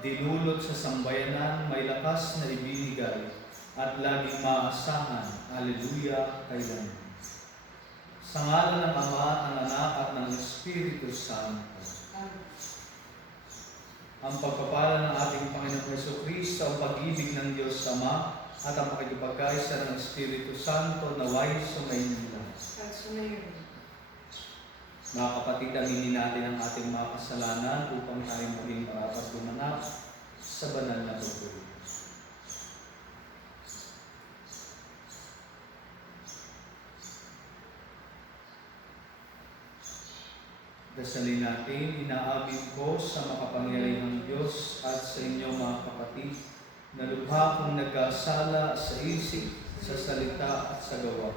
dinulot sa sambayanan, may lakas na ibinigay, at laging maasahan. Alleluia, kailanman. Sa ngalan ng Ama, ng Anak, at ng Espiritu Santo. Ang pagpapala ng ating Panginoong Jesucristo, ang pag-ibig ng Diyos Ama, at ang pakikipagkaisa ng Espiritu Santo naway sumainyo lahat. At sumayon. Mga kapatid, aminin natin ang ating mga kasalanan upang tayo muling marapat gumanap sa banal na pagtulog. Dasalin natin, inaabid ko sa makapangyarihang Diyos at sa inyo mga kapatid, na lubha kong nagkasala sa isip, sa salita at sa gawa,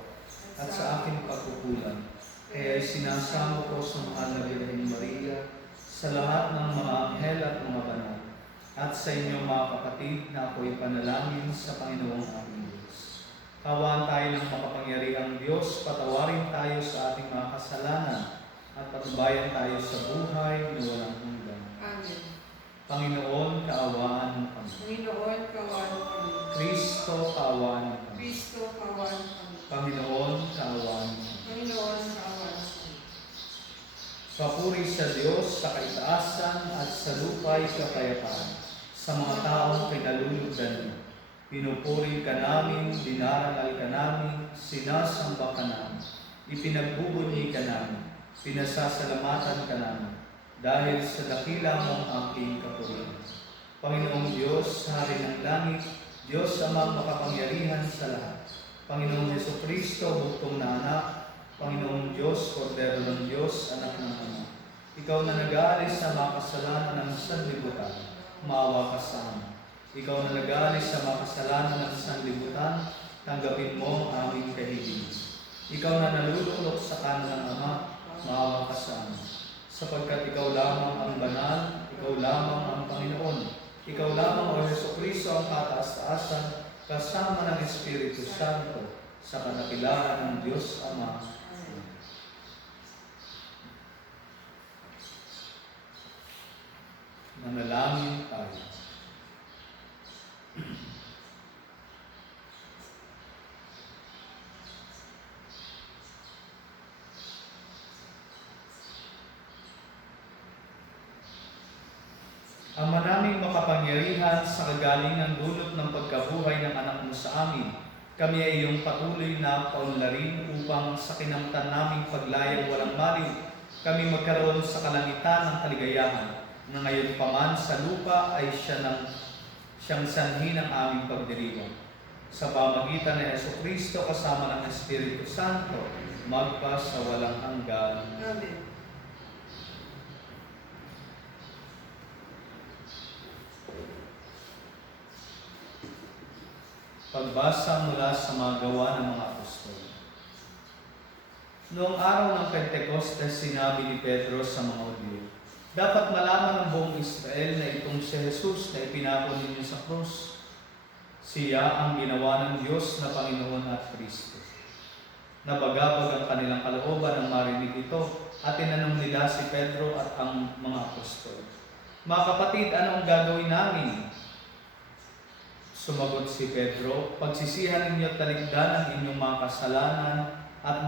at sa aking pagkukulang. Kaya sinasamo ko sa mahal na Birhen Maria, sa lahat ng mga anghel at mga banal, at sa inyo mga kapatid na ako'y panalangin sa Panginoong ating Diyos. Hawaan tayo ng makapangyarihang Diyos, patawarin tayo sa ating mga kasalanan, at patnubayan tayo sa buhay na walang hanggan. Amen. Panginoon, kaawaan mo kami. Panginoon, kaawaan mo kami. Kristo, kaawaan mo kami. Kristo, kaawaan mo kami. Panginoon, kaawaan mo kami. Panginoon, kaawaan mo kami. Papuri sa Diyos sa kaitaasan at sa lupa'y kapayapaan, sa mga taong pinalulugdan mo. Pinupuri ka namin, dinarangal ka namin, sinasamba ka namin, ipinagbubunyi ka namin, pinasasalamatan ka namin, dahil sa dakila mong aking kapurihan. Panginoong Diyos, Hari ng langit, Diyos Amang makapangyarihan sa lahat, Panginoong Jesucristo, buktong na anak, Panginoong Diyos, Kordero ng Diyos, anak ng Ama. Ikaw na nag-aalis sa mga kasalanan ng sanlibutan, maawa ka sa amin. Ikaw na nag-aalis sa mga kasalanan ng sanlibutan, tanggapin mo ang aming kahilingan. Ikaw na nalululok sa kanan ng Ama, maawa ka sa amin. Sapagkat ikaw lamang ang banal, ikaw lamang ang Panginoon, ikaw lamang o Jesucristo ang kataas-taasan, kasama ng Espiritu Santo, sa kadakilaan ng Diyos Ama. Manalangin tayo. Ama naming makapangyarihan, sa kagalingan dulot ng pagkabuhay ng anak mo sa amin, kami ay iyong patuloy na paunlarin upang sa kinamtan naming paglayang walang maliw, kami magkaroon sa kalangitan ng kaligayahan, na ngayon pa man sa lupa ay siyang sanhi ng aming pagdiriwang. Sa pamagitan ni Jesucristo kasama ng Espiritu Santo, magpa sa walang hanggan. Amen. Pagbasa mula sa mga gawa ng mga apostol. Noong araw ng Pentecostes, sinabi ni Pedro sa mga Hudyo, dapat malaman ng buong Israel na itong si Jesus na ipinako ninyo sa krus. Siya ang ginawa ng Diyos na Panginoon at Kristo. Nabagabag ang kanilang kalooban ng marinig ito at tinanong nila si Pedro at ang mga apostol, mga kapatid, ano ang gagawin namin? Sumagot si Pedro, pagsisihan ninyo at talikdan ang inyong mga kasalanan at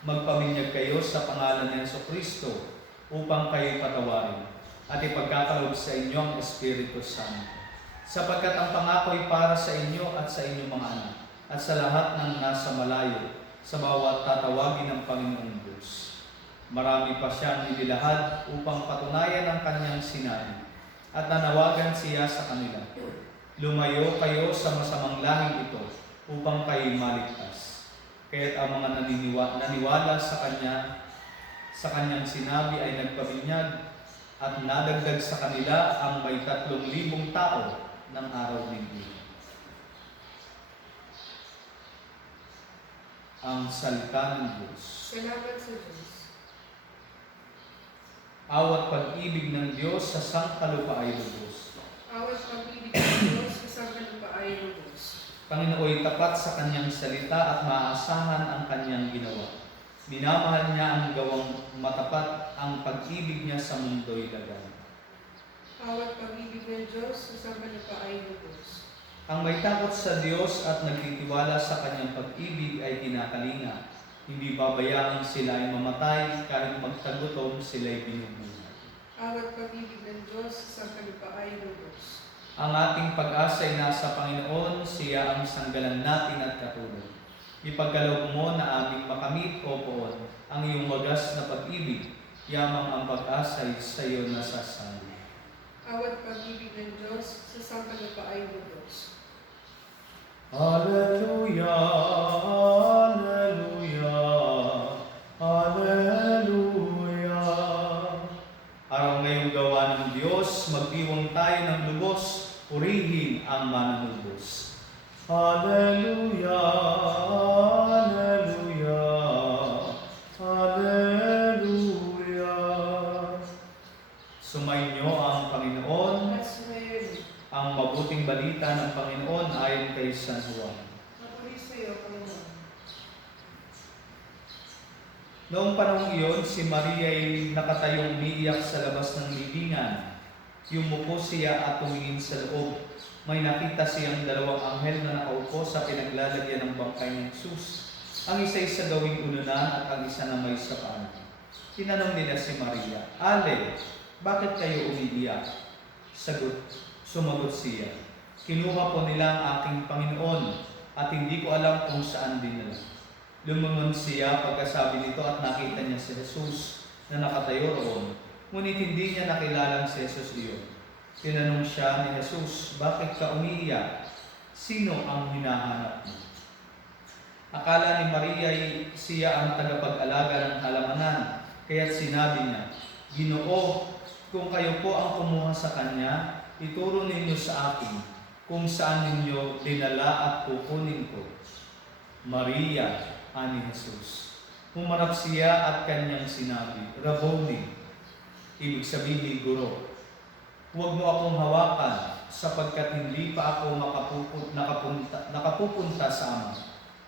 magpaminyag kayo sa pangalan ni Jesucristo upang kayo'y patawarin at ipagkakaloob sa inyo ang Espiritu Santo. Sapagkat ang pangako ay para sa inyo at sa inyong mga anak at sa lahat ng nasa malayo, sa bawat tatawagin ng Panginoong Diyos. Marami pa siyang inilahad upang patunayan ang kanyang sinabi at nanawagan siya sa kanila. Lumayo kayo sa masamang lahing ito upang kayo'y maligtas. Kaya't ang mga naniwala sa kanyang sinabi ay nagpabinyag at nadagdag sa kanila ang may 3,000 tao ng araw linggo. Ang salita ng Diyos. Salamat sa Diyos. Awat pag-ibig ng Diyos sa sangkalupa ay lubos. Awat pag-ibig ng Diyos sa sangkalupa ay lubos. Panginooy tapat sa kanyang salita at maaasahan ang kanyang ginawa. Minamahal niya ang gawang matapat, ang pag-ibig niya sa mundo'y lagan. Bawat pag-ibig ng Diyos, isang kalupaan ay lubos. Ang may takot sa Diyos at nagtitiwala sa kanyang pag-ibig ay kinakalinga. Hindi babayaan sila ay mamatay, kahit magtagutom sila ay binubuhay. Bawat pag-ibig ng Diyos, isang kalupaan ay lubos. Ang ating pag-asa ay nasa Panginoon, siya ang sanggalan natin at katulad. Ipagkaloob mo na aming makamit, O Poon, ang iyong wagas na pag-ibig, yamang ang pag-asa ay sa iyo nasasali. Bawat pag-ibig ng Diyos, sa isang kalupaan ay lubos. Hallelujah, Hallelujah, Hallelujah. Araw ngayong gawa ng Diyos, magdiwang tayo ng lubos, purihin ang mananubos. Hallelujah, Hallelujah, Hallelujah. Sumainyo ang Panginoon. As ngayon, Ang mabuting balita ng Panginoon ayon kay San Juan. napuri sa iyo, Panginoon. Noong panahong iyon, si Maria ay nakatayong umiiyak sa labas ng libingan. Yumuko siya at tumingin sa loob. May nakita siyang dalawang anghel na nakaupo sa pinaglalagyan ng bangkay ng Jesus. Ang isa ay sa gawing ununan at ang isa na may sa paanan. Tinanong nila si Maria, "Ale, bakit kayo umiiyak?" Sumagot siya, "Kinuha po nila ang aking Panginoon at hindi ko alam kung saan dinala." Lumungon siya pagkasabi nito at nakita niya si Jesus na nakatayo roon. Ngunit hindi niya nakilalang si Jesus iyon. Tinanong siya ni Jesus, "Bakit ka umiiyak? Sino ang hinahanap mo?" Akala ni Maria ay siya ang tagapag-alaga ng halamanan, kaya't sinabi niya, "Ginoo, kung kayo po ang kumuha sa kanya, ituro ninyo sa akin kung saan ninyo dinala at kukunin ko." "Maria," ani Jesus. Humarap siya at kanyang sinabi, "Rabboni," ibig sabihin, Guro. "Huwag mo akong hawakan, sapagkat hindi pa ako nakapupunta sa Ama,"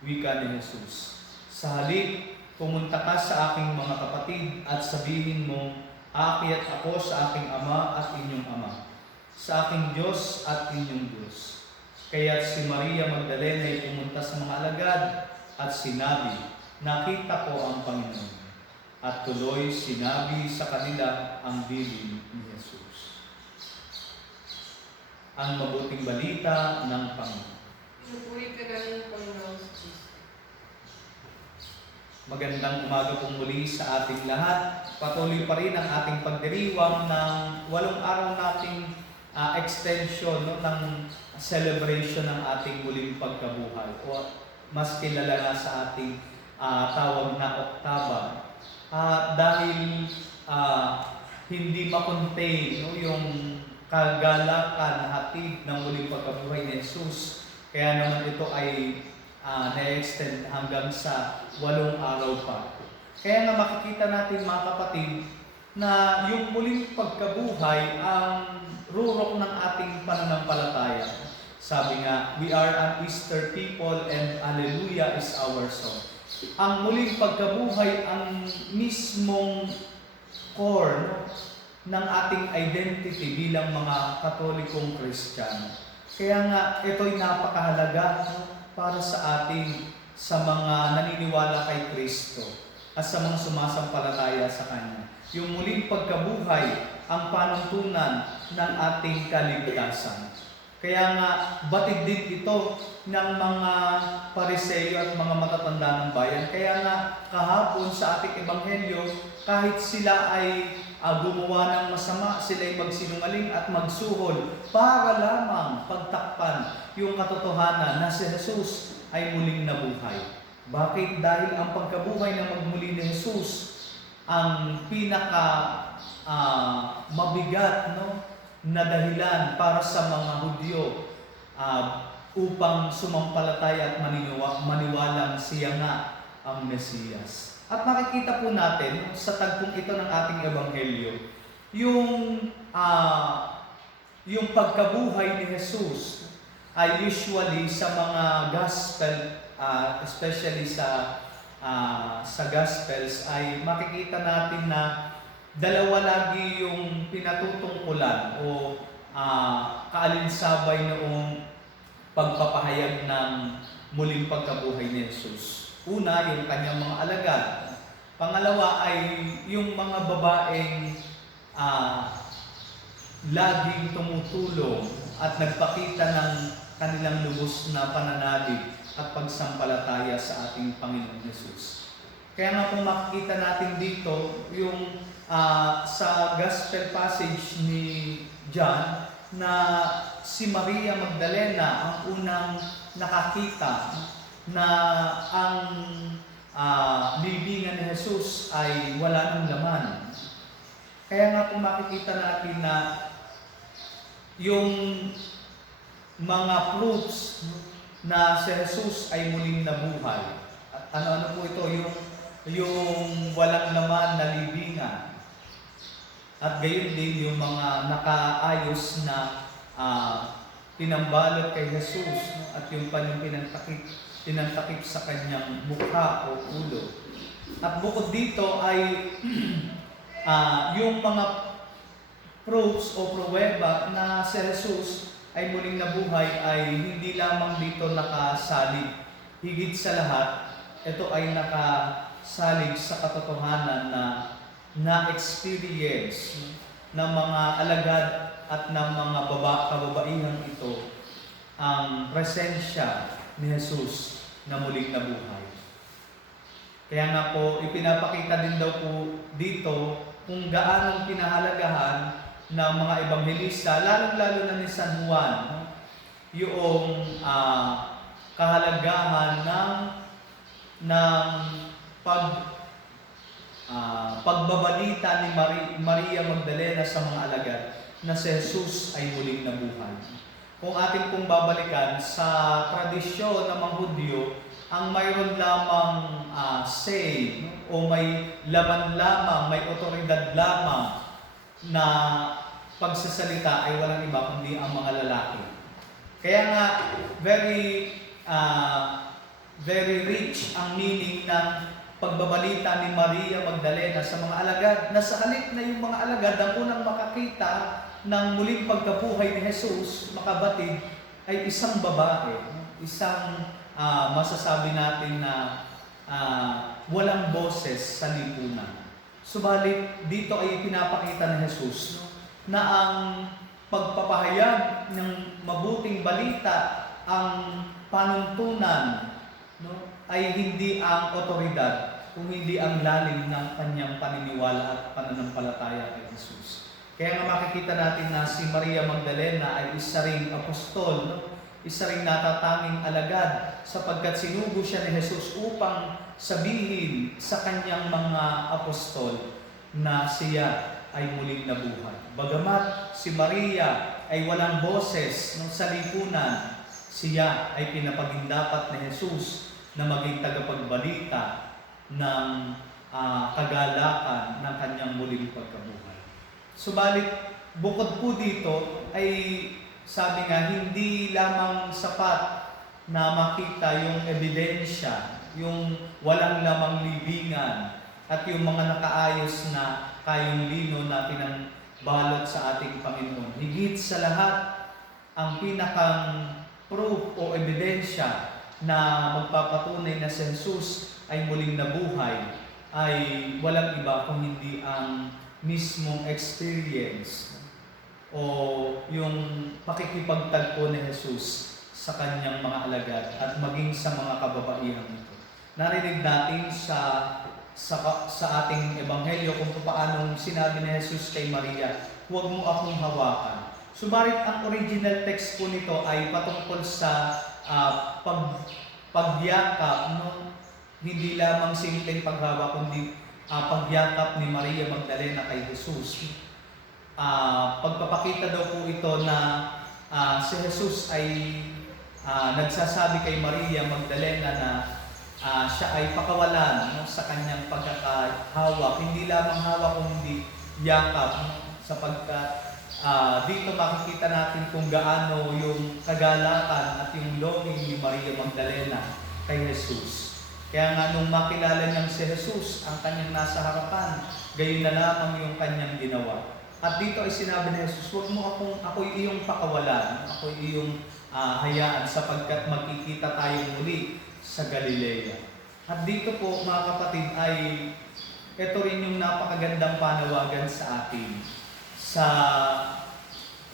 wika ni Jesus. "Sa halip, pumunta ka sa aking mga kapatid at sabihin mo, aakyat ako sa aking Ama at inyong Ama, sa aking Diyos at inyong Diyos." Kaya't si Maria Magdalena ay pumunta sa mga alagad at sinabi, "Nakita ko ang Panginoon." At tuloy sinabi sa kanila ang bilin ni Jesus. Ang mabuting balita ng Panginoon. Pinupuri ka namin, Panginoon sa Diyos. Magandang umaga pong muli sa ating lahat. Patuloy pa rin ang ating pagdiriwang ng 8 araw nating extension ng celebration ng ating muling pagkabuhay, o mas kilala na sa ating tawag na Oktaba. Dahil hindi ma-contain yung kagalakan na hatid ng muling pagkabuhay ni Jesus, kaya naman ito ay na-extend hanggang sa 8 araw pa. Kaya nga makikita natin, mga kapatid, na yung muling pagkabuhay ang rurok ng ating pananampalataya. Sabi nga, "We are an Easter people and Hallelujah is our song." Ang muling pagkabuhay ang mismong core ng ating identity bilang mga Katolikong Kristiyano. Kaya nga, ito'y napakahalaga para sa atin, sa mga naniniwala kay Kristo at sa mga sumasampalataya sa Kanya. Yung muling pagkabuhay ang panuntunan ng ating kaligtasan. Kaya nga, batid din ito ng mga Pariseo at mga matatanda ng bayan. Kaya nga, kahapon sa ating ebanghelyo, kahit sila ay gumawa ng masama, sila ay magsinungaling at magsuhol para lamang pagtakpan yung katotohanan na si Jesus ay muling nabuhay. Bakit? Dahil ang pagkabuhay ng magmuli ni Jesus ang pinaka mabigat na dahilan para sa mga Hudyo upang sumampalataya at maniwalang siya nga ang Mesiyas. At makikita po natin sa tagpong ito ng ating ebanghelyo yung pagkabuhay ni Jesus ay usually sa mga gospel, especially sa Gospels, ay makikita natin na dalawa lagi yung pinatutungkulan o kaalinsabay noong pagpapahayag ng muling pagkabuhay ni Jesus. Una, yung kanyang mga alagad. Pangalawa ay yung mga babaeng laging tumutulong at nagpakita ng kanilang lubos na pananalig at pagsampalataya sa ating Panginoon Jesus. Kaya nga kung makikita natin dito, yung sa gospel passage ni John, na si Maria Magdalena ang unang nakakita na ang libingan ni Jesus ay wala ng laman. Kaya nga kung makikita natin na yung mga fruits na si Jesus ay muling nabuhay. Ano po ito? Yung walang laman na libingan. At gayon din yung mga nakaayos na pinambalot kay Jesus, no? At yung kanyang pinantakip sa kanyang mukha o ulo. At bukod dito ay yung mga proofs o pruweba na si Jesus ay muling nabuhay ay hindi lamang dito nakasalig. Higit sa lahat, ito ay nakasalig sa katotohanan na experience ng mga alagad at ng mga kababaihang ito ang presensya ni Jesus na muling nabuhay. Kaya nga po, ipinapakita din daw po dito kung gaanong pinahalagahan ng mga ebanghelista, lalong-lalo na ni San Juan, yung kahalagahan ng pagbabalita ni Maria Magdalena sa mga alagad na si Jesus ay muling nabuhay. Kung atin pong babalikan sa tradisyon ng mga Hudyo, ang mayroon lamang say o may laman lamang, may otoridad lamang na pagsasalita ay walang iba kundi ang mga lalaki. Kaya nga very rich ang meaning ng pagbabalita ni Maria Magdalena sa mga alagad, na sa halip na yung mga alagad ang unang makakita ng muling pagkabuhay ni Jesus, makabatid, ay isang babae, isang masasabi natin na walang boses sa lipunan. Subalit dito ay pinapakita ni Jesus na ang pagpapahayag ng mabuting balita, ang panuntunan, ay hindi ang otoridad, kung hindi ang lalim ng kanyang paniniwala at pananampalataya kay Jesus. Kaya nga makikita natin na si Maria Magdalena ay isa ring apostol, isa ring natatanging alagad, sapagkat sinugo siya ni Jesus upang sabihin sa kanyang mga apostol na siya ay muling nabuhay. Bagamat si Maria ay walang boses sa lipunan, siya ay pinapagindapat ni Jesus na maging tagapagbalita ng kagalakan ng kanyang muling pagkabuhay. Subalit, bukod po dito ay sabi nga, hindi lamang sapat na makita yung ebidensya, yung walang lamang libingan, at yung mga nakaayos na kayong lino na pinangbalot sa ating Panginoon. Higit sa lahat, ang pinakang proof o ebidensya na magpapatunay na si Jesus ay muling nabuhay ay walang iba kung hindi ang mismong experience o yung pakikipagtagpo ni Jesus sa kanyang mga alagad at maging sa mga kababaihan ito. Narinig natin sa ating ebanghelyo kung paano sinabi ni Jesus kay Maria, "Huwag mo akong hawakan." Subalit ang original text po nito ay patungkol sa pagyakap, hindi lamang simpleng paghawak, kundi pagyakap ni Maria Magdalena kay Jesus. Pagpapakita daw po ito na si Jesus ay nagsasabi kay Maria Magdalena na siya ay pakawalan sa kanyang pagkakahawak. Hindi lamang hawak kundi yakap, sapagkat dito makikita natin kung gaano yung kagalakan at yung longing ni Maria Magdalena kay Jesus. Kaya nga nung makilala niyang si Jesus, ang kanyang nasa harapan, gayon na lamang yung kanyang ginawa. At dito ay sinabi ni Jesus, huwag mo ako'y iyong pakawalan, ako'y iyong hayaan sapagkat magkikita tayo muli sa Galilea. At dito po mga kapatid ay ito rin yung napakagandang panawagan sa atin. Sa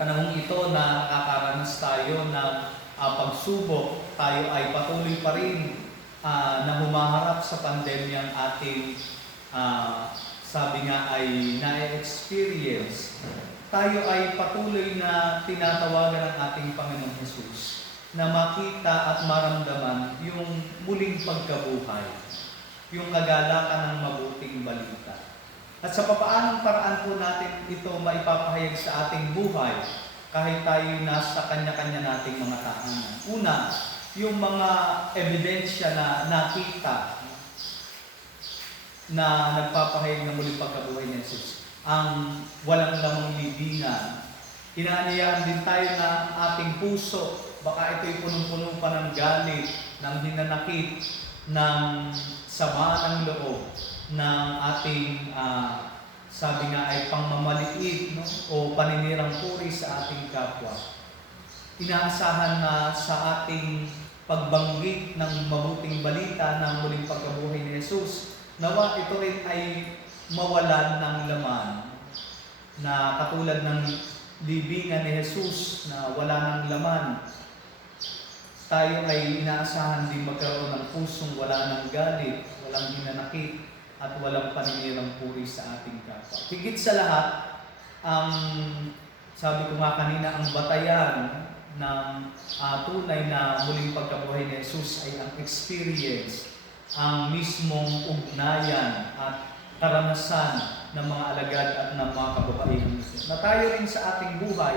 panahong ito na nakakaranas tayo ng pagsubok, tayo ay patuloy pa rin na humaharap sa pandemyang ating sabi nga ay na-experience. Tayo ay patuloy na tinatawagan ng ating Panginoong Hesus na makita at maramdaman yung muling pagkabuhay, yung kagalakan ng mabuting balita. At sa papaanong paraan po natin ito maipapahayag sa ating buhay kahit tayo nasa kanya-kanya nating mga tahanan. Una, yung mga ebidensya na nakita na nagpapahayag ng muling pagkabuhay ni Jesus. Ang walang lamang libingan. Inaanyayahan din tayo na ating puso, baka ito'y punong-puno pa ng galit, ng hinanakit, ng sama ng loob, ng ating sabi nga ay pangmamaliit, no? O paninirang puri sa ating kapwa. Inaasahan na sa ating pagbanggit ng mabuting balita ng muling pagkabuhay ni Jesus, nawa ito rin ay mawalan ng laman na katulad ng libingan ni Jesus na wala ng laman. Tayo ay inaasahan din magkaroon ng pusong wala ng galit, walang hinanakit, at walang paninirang puri sa ating kapwa. Higit sa lahat, sabi ko nga kanina, ang batayan ng tunay na muling pagkabuhay ni Jesus ay ang experience, ang mismong ugnayan at karanasan ng mga alagad at ng mga kababaihan nito. Na tayo rin sa ating buhay,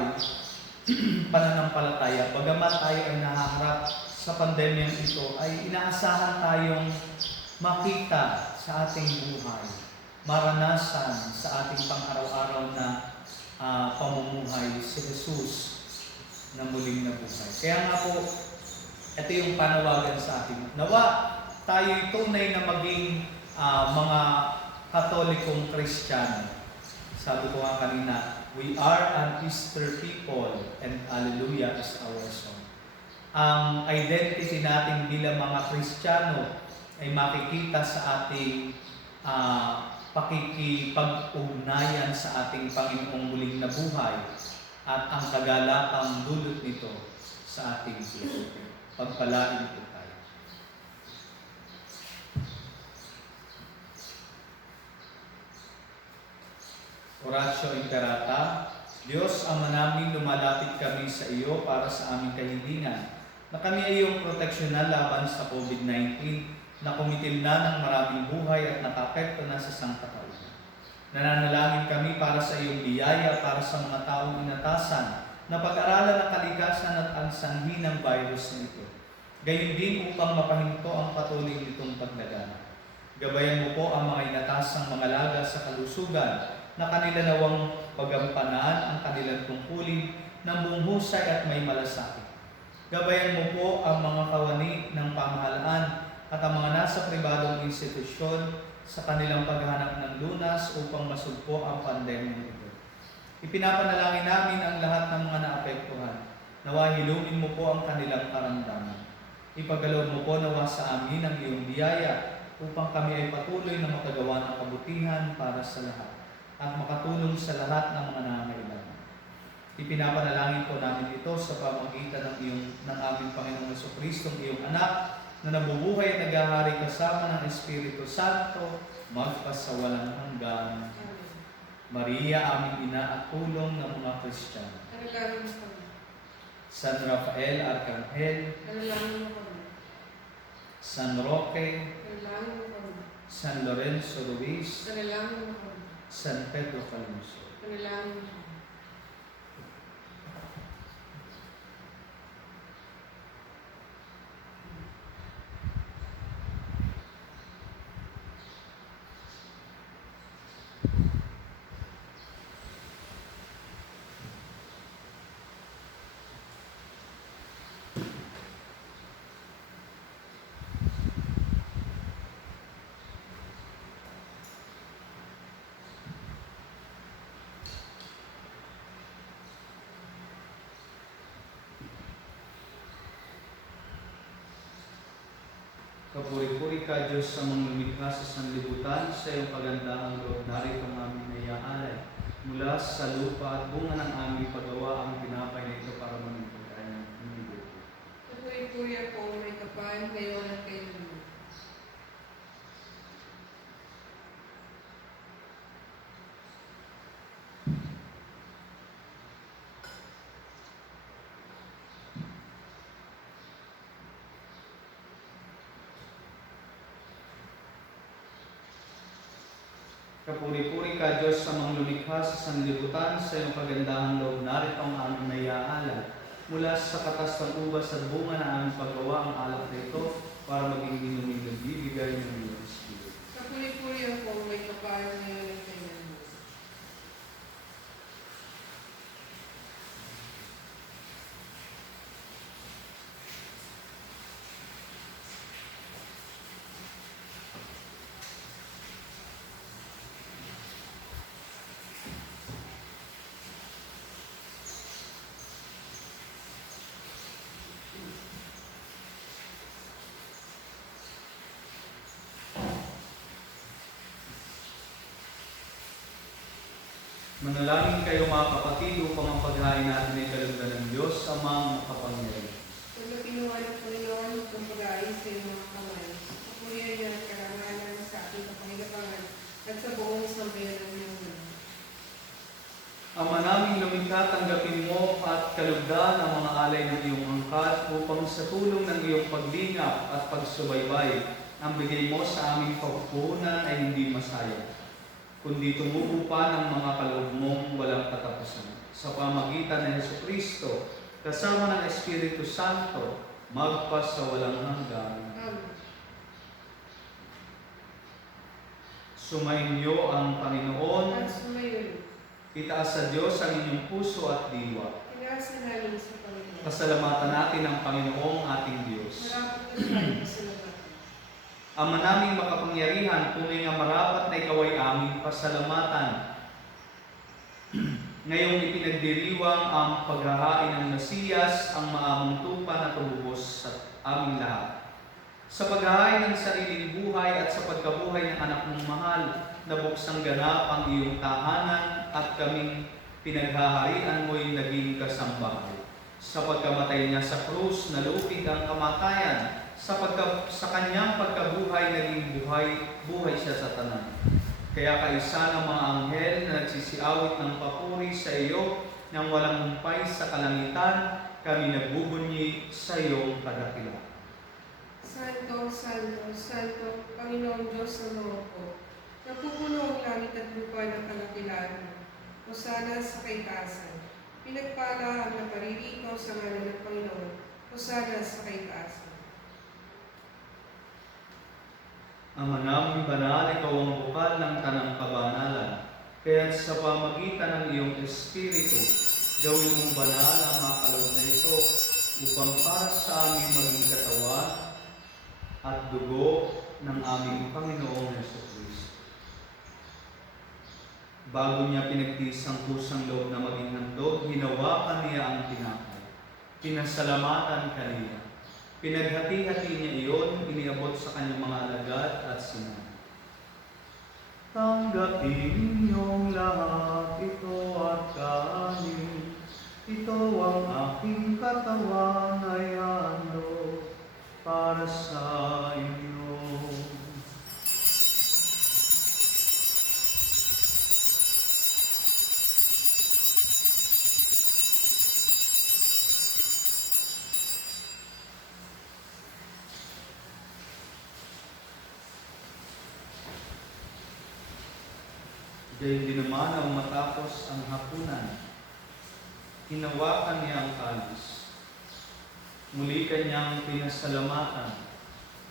pananampalataya, bagamat tayo ay nahaharap sa pandemyang ito, ay inaasahan tayong makita sa ating buhay, maranasan sa ating pang-araw-araw na pamumuhay si Jesus na muling nabuhay. Kaya nga po, ito yung panawagan sa atin. Nawa, tayo tunay na maging mga Katolikong Kristiyano. Sabi ko nga kanina, we are an Easter people and Hallelujah is our song. Ang identity natin bilang mga Kristiyano ay makikita sa ating pakikipag-ugnayan sa ating Panginoong muling nabuhay at ang kagalakang dulot nito sa ating puso. Pagpalain po tayo. Oratio Imperata. Diyos, Ama namin, lumalapit kami sa iyo para sa aming kahilingan na kami ay iyong proteksyonan laban sa COVID-19 na kumitil na ng maraming buhay at nakapekto na sa sangkatauhan. Nananalangin kami para sa iyong biyaya para sa mga taong inatasan na pag-aralan ang kalikasan at ang sanhi ng virus na ito. Gayon din upang mapahinto ang patuloy nitong paglaganap. Gabayan mo po ang mga inatasang mga laga sa kalusugan na kanila nawang pagampanan ang kanilang tungkulin ng buong husay at may malasakit. Gabayan mo po ang mga kawani ng pamahalaan at ang mga nasa pribadong institusyon sa kanilang paghahanap ng lunas upang masugpo ang pandemya ito. Ipinapanalangin namin ang lahat ng mga naapektuhan. Nawa hilumin mo po ang kanilang karamdaman. Ipagkaloob mo po nawa sa amin ang iyong biyaya upang kami ay patuloy na makagawa ng kabutihan para sa lahat at makatulong sa lahat ng mga nangangailangan. Ipinapanalangin po namin ito sa pamamagitan ng aming Panginoong Jesucristo, iyong anak, na nabubuhay at naghahari kasama ng Espiritu Santo, magpasawalang hanggan. Maria, aming ina at tulong ng mga Kristiyano. Panalangin mo kami. San Rafael Arcangel, Panalangin mo kami. San Roque, Panalangin mo kami. San Lorenzo Ruiz, Panalangin mo kami. San Pedro Calungsod. Panalangin mo kami. Kapuri-puri ka, Diyos, sa mga lumikha sa sanlibutan, sa iyong kagandahang loob, narito ang aming naiaalay. Mula sa lupa at bunga ng aming paggawa ang pinapay na ito para maging pagkain ng aming buhay. Kapuri-puri ako may kapal, ngayon at kailanman. Kapuri-puri ka, Diyos, sa mga lumikha sa sanlibutan, sa iyong kagandahang loob, narito ang aming naiaalay. Mula sa katas ng ubas at bunga na aming paggawa ang alak na ito para maging inuming nagbibigay ng iyong Espiritu. Kapuri-puri ako may kapal, ngayon at kailanman. Manalangin kayo mga kapatid upang ang paghain natin ay kalugdan ng Diyos, Amang makapangyarihan. Kung na kinuha ng Panginoon kung pag-aayos sa iyong mga kamay, sa purihan niya at karangalan sa ating kapangilapangan at sa buong sambayan ng iyong naman. Ama naming lumikha, tanggapin mo at kalugdan ang mga alay ng iyong angkat upang sa tulong ng iyong paglingap at pagsubaybay, ang bigay mo sa aming pagpupunan ay hindi masayang, kundi tumubo pa ng mga kaloob mong walang katapusan. Sa pamagitan ng Jesucristo, kasama ng Espiritu Santo, magpas sa walang hanggan. Amen. Sumainyo ang Panginoon. At sumayon, Itaas sa Diyos ang inyong puso at diwa. pinasa namin sa Panginoon. Pasalamatan natin ang Panginoong ating Diyos. Marapat na tayo sa lahat. Ama naming makapangyarihan, tunay nga marapat na ikaw ay aming pasalamatan. Ngayong ipinagdiriwang ang paghahain ng Mesiyas, ang maamong tupa na tumubos sa aming lahat. Sa paghahain ng sariling buhay at sa pagkabuhay ng anak mong mahal, nabuksang ganap ang iyong tahanan at kaming pinaghaharian mo'y naging kasambahay. Sa pagkamatay niya sa krus, nalupig ang kamatayan. Sa kanyang pagkabuhay, naging buhay siya sa tanan. Kaya kaisa ng mga anghel na nagsisiawit ng papuri sa iyo nang walang humpay sa kalangitan, kami nagbubunyi sa iyong kadakilaan. Santo, Santo, Santo, Panginoong Diyos ng mga po, napupuno ang langit at lupa ng kadakilaan mo. Hosana sa kaitaasan. Pinagpala ang naparirito sa ngalan ng Panginoon. Hosana sa kaitaasan. Ama naming banal, ikaw ang bukal ng tanang kabanalan. Kaya't sa pamagitan ng iyong Espiritu, gawin mong banal ang mga kaloob na ito upang para sa amin maging katawan at dugo ng aming Panginoong Jesucristo. Bago niya pinagtiis ang kusang loob na maging handog, hinawakan niya ang tinapay. Pinasalamatan kaniya. Pinaghati-hati niya iyon, iniabot sa kanyang mga alagad at sinabi, tanggapin ninyong lahat ito at kanin. Ito ang aking katawan ay handog para sa inyo. Dahil din naman ang matapos ang hapunan, hinawakan niya ang kalis. Muli kanyang pinasalamatan.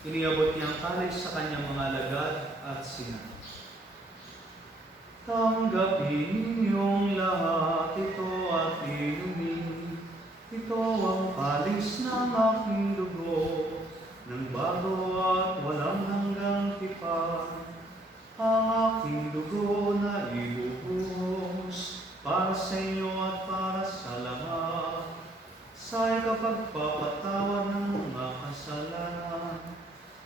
Iniabot niya ang kalis sa kanyang mga alagad at sinabi, tanggapin ninyong lahat ito at inumin. Ito ang kalis ng aking dugo, ng bago at walang hanggang tipan. Ang aking dugo na ibubuhos para sa inyo at para sa lahat, sa ikapagpapatawad ng mga kasalanan.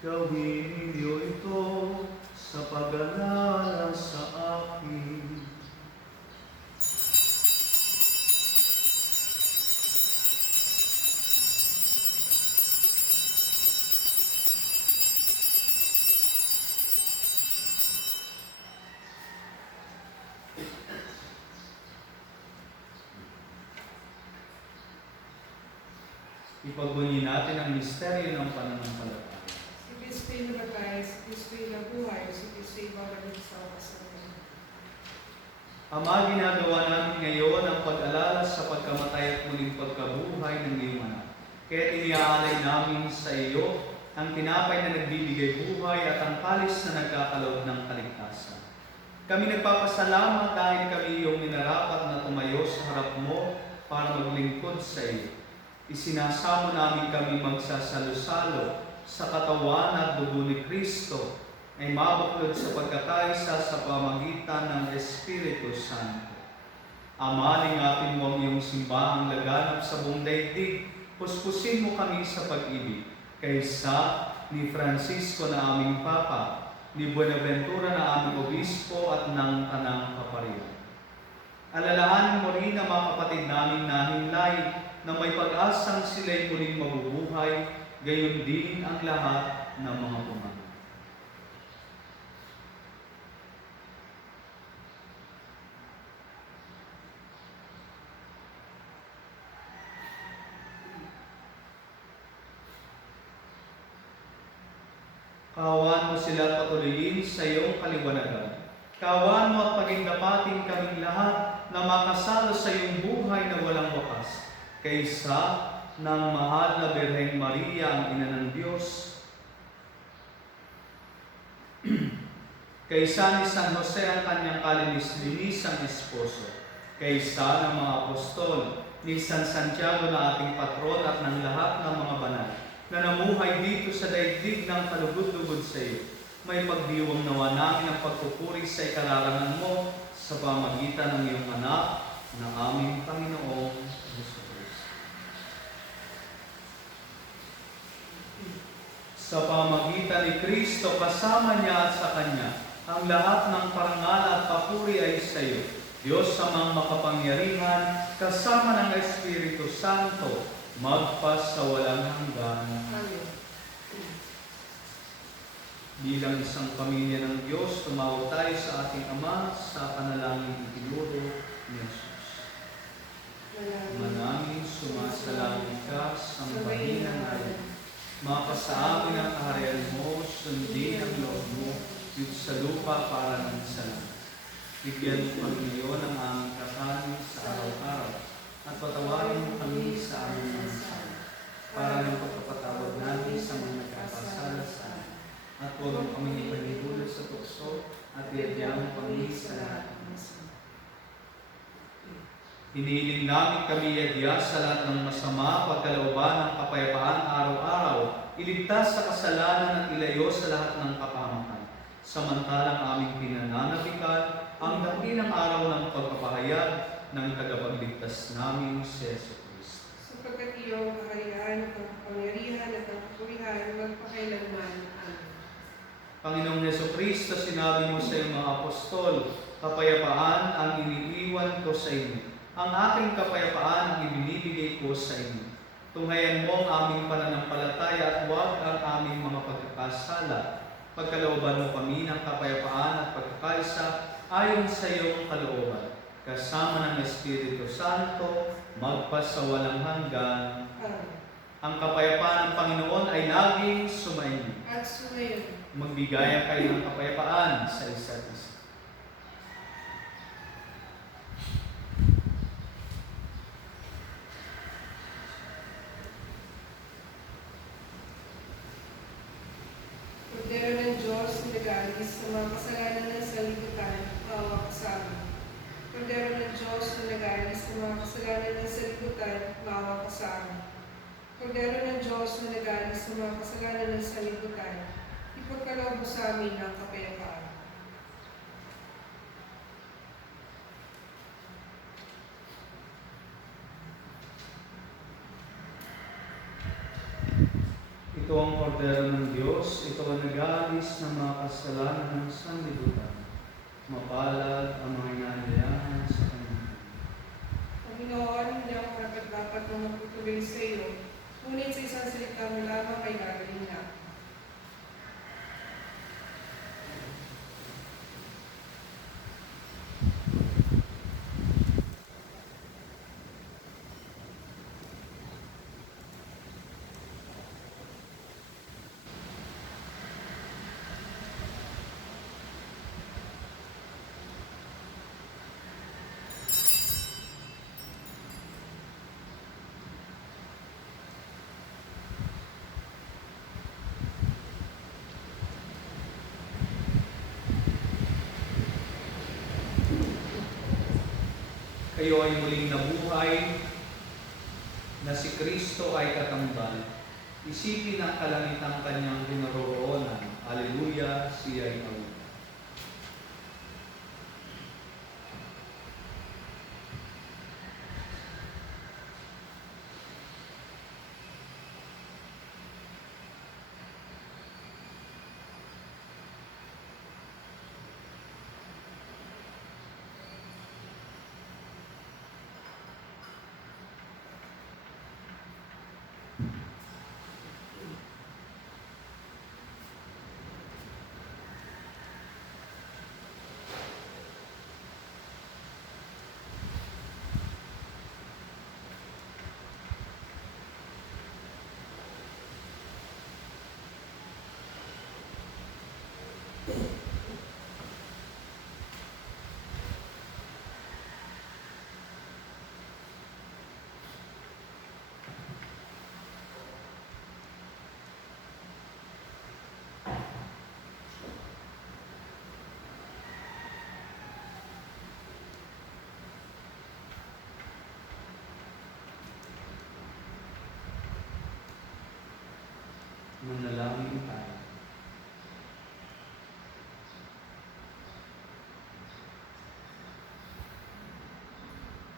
Gawin ninyo ito sa pag-alala sa akin. Ipagbunyi natin ang misteryo ng pananampalataya. Si Kristo'y namatay, si Kristo'y nabuhay, si Kristo'y babalik sa kasalukuyan. Ama, ginagawa namin ngayon ang pag-alala sa pagkamatay at muling pagkabuhay ng iyong anak. Kaya iniaalay namin sa iyo ang tinapay na nagbibigay buhay at ang palis na nagkakaloob ng kaligtasan. Kami nagpapasalamat dahil kami iyong minarapat na tumayo sa harap mo para maglingkod sa iyo. Isinasamo namin kami magsasalo-salo sa katawan at dugo ni Kristo ay mabuklod sa pagkakaisa sa pamagitan ng Espiritu Santo. Ama, lingapin mo ang iyong simbahang laganap sa buong daigdig, puspusin mo kami sa pag-ibig, kaysa ni Francisco na aming Papa, ni Buenaventura na aming Obispo at ng Tanang Kaparian. Alalahanin mo rin ang mga kapatid namin na hinlay na may pag-asang sila'y muling mabubuhay, gayon din ang lahat ng mga pumatay. Kaawaan mo sila at patuloyin sa iyong kaliwanagan. Kaawaan mo at pagindapatin kaming lahat na makasalo sa iyong buhay na walang wakas. Kaysa ng mahal na Birheng Maria, ang ina ng Diyos, kaysa ni San Jose ang kanyang kalinis-linisang esposo, kaysa ng mga apostol, ni San Santiago na ating patron at ng lahat ng mga banal, na namuhay dito sa daigdig ng kalugod-lugod sa iyo. May pagdiwang nawa namin ang pagpupuri sa ikararangan mo sa pamagitan ng iyong anak na aming Panginoong Hesus. Sa pamagitan ni Kristo, kasama niya at sa Kanya, ang lahat ng parangal at papuri ay sa iyo, Diyos amang makapangyarihan, kasama ng Espiritu Santo, magpas sa walang hanggan. Amen. Bilang isang pamilya ng Diyos, tumawag tayo sa ating Ama sa panalangin itinuro ni Jesus. Manaming sumasalangit ka, sambahin ang ngalan. Mapasa amin ang kaharian mo, sundin ang loob mo, dito sa lupa para ng sa langit. Bigyan mo kami ngayon ang aming kakanin sa araw-araw, at patawarin mo kami sa aming mga sala, para ng pagpapatawad namin sa mga nagkakasala sa amin. At huwag mo kami ipanihulog sa tukso, at iadya mo kami sa lahat ng masama. Hinihiling namin kami iadya sa lahat ng masama, pagkalooban ng kapayapaan araw-araw, iligtas sa kasalanan at ilayo sa lahat ng kapahamakan. Samantalang aming pinananabikan ang dakilang araw ng pagpapahayag ng tagapagligtas namin si Jesucristo. Sapagkat iyong kaharian, ang kapangyarihan at ang kapurihan, magpakailanman. Amen. Panginoong Jesucristo, sinabi mo sa iyong mga apostol, kapayapaan ang iniiwan ko sa inyo. Ang aking kapayapaan ang ibinibigay ko sa inyo. Tunghayan mo ang aming pananampalataya at huwag ang aming mga pagkakasala. Pagkalooban mo kami ng kapayapaan at pagkakaisa ayon sa iyong kalooban. Kasama ng Espiritu Santo, magpas sa walang hanggan. Amen. Ang kapayapaan ng Panginoon ay laging sumainyo. At sumayon. Magbigaya kayo ng kapayapaan sa isa't isa. Kordero ng Diyos, nag-aalis sa mga kasalanan ng sanlibutan, maawa ka sa amin. Kordero ng Diyos, nag-aalis sa mga kasalanan ng sanlibutan, maawa ka sa amin. Kordero ng Diyos, nag-aalis sa mga kasalanan ng sanlibutan, ipagkaloob mo sa amin ang kapayapaan. Ito Ito ang ordero ng Diyos, ito ang nag-aalis ng mga kasalanan ng sanlibutan. Mapalad ang mga inaanyayahan sa Kanya. Panginoon, hindi ako dapat na magtutuloy sa iyo, ngunit sa isang salita mo lamang ay gagawin na. Kayo ay muling nabuhay, na si Kristo ay katambal. Isipin ang kalangitan kanyang kinaroroonan. Alleluia, siya ay nabuhay. Manalangin tayo.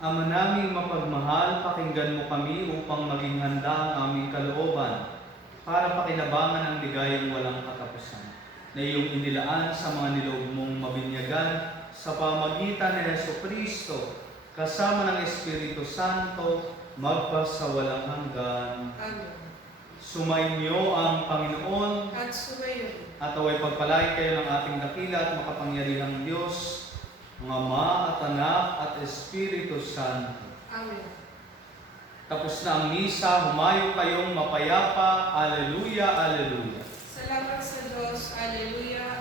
Ama naming mapagmahal, pakinggan mo kami upang maging handa ang aming kalooban para pakinabangan ang ligayang walang katapusan na iyong inilaan sa mga niloob mong mabinyagan sa pamagitan ni Jesucristo kasama ng Espiritu Santo magpasawalang hanggan. Amen. Sumainyo ang Panginoon At sumayon. at away pagpalain kayo ng ating dakila at makapangyarihang Diyos, ang Ama at Anak at Espiritu Santo. Amen. Tapos na ang misa, humayo kayong mapayapa. Alleluia, alleluia. Salamat sa Diyos. Alleluia,